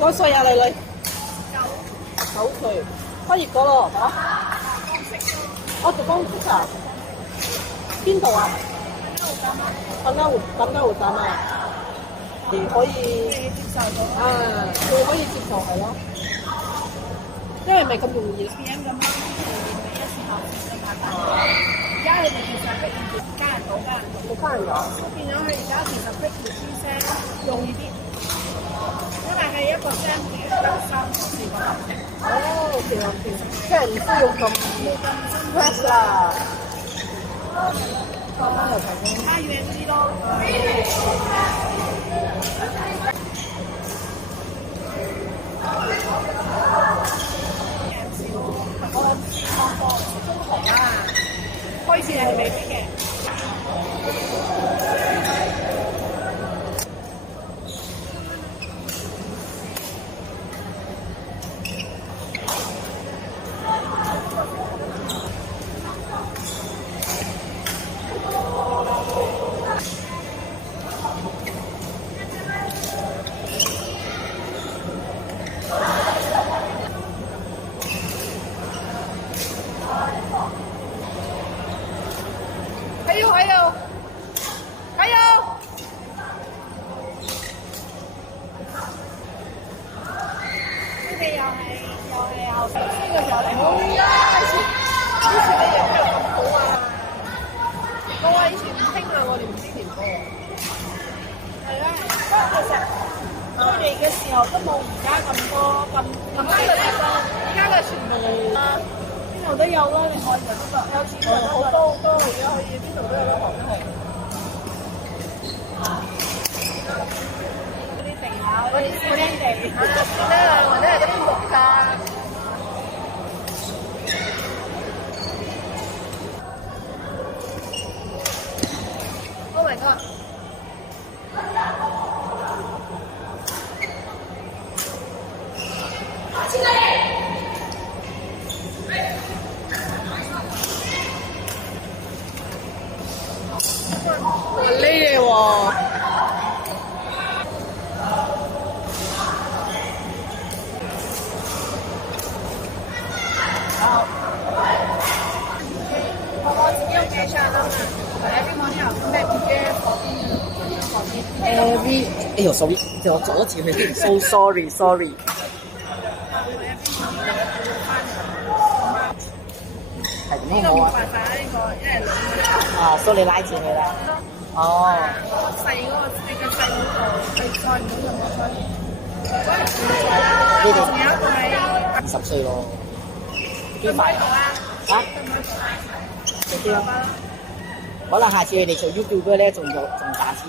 幾歲啊，女女？9歲，畢業咗咯，嚇？我讀公職啊？邊度啊？錦嘉湖站啊？你可以接受到啊，佢可以接受係咯，因為唔係咁容易。PM 咁樣一時學時嘅嘛，而家你哋其實逼唔加人到㗎，冇加人有，變咗佢而家其實逼條書聲容易啲，因為係一個聲得3-4個流程。哦，OK OK，即係唔需要咁press啦。加遠啲咯。開始係未必嘅。還有，呢啲又係後生嘅時候嚟好呀，以前你嘢邊有咁好啊？我話以前唔興啊，我哋唔知點播。係啊，不過其實佢哋嘅時候都冇而家咁多咁犀利咯，而家嘅全部邊度都有啦，你可以有錢人好多好多，而家可以邊度都有得學得好。嗰啲地下嗰啲地或者係嗰啲木架。Oh my god！ 呢嘢喎。我自己有記上啦，every morning 有咩 prepare for every， 哎呦 sorry， 我左咗字佢先 ，so sorry。係咁好啊。呢個冇辦法呢個，因為啊，所以你拉住佢啦。哦。細嗰個你嘅細嗰個，你再唔好用我再。你哋仲有一個係20歲咯。幾快啊？嚇？可能下次你哋做 YouTube 咧，仲賺錢。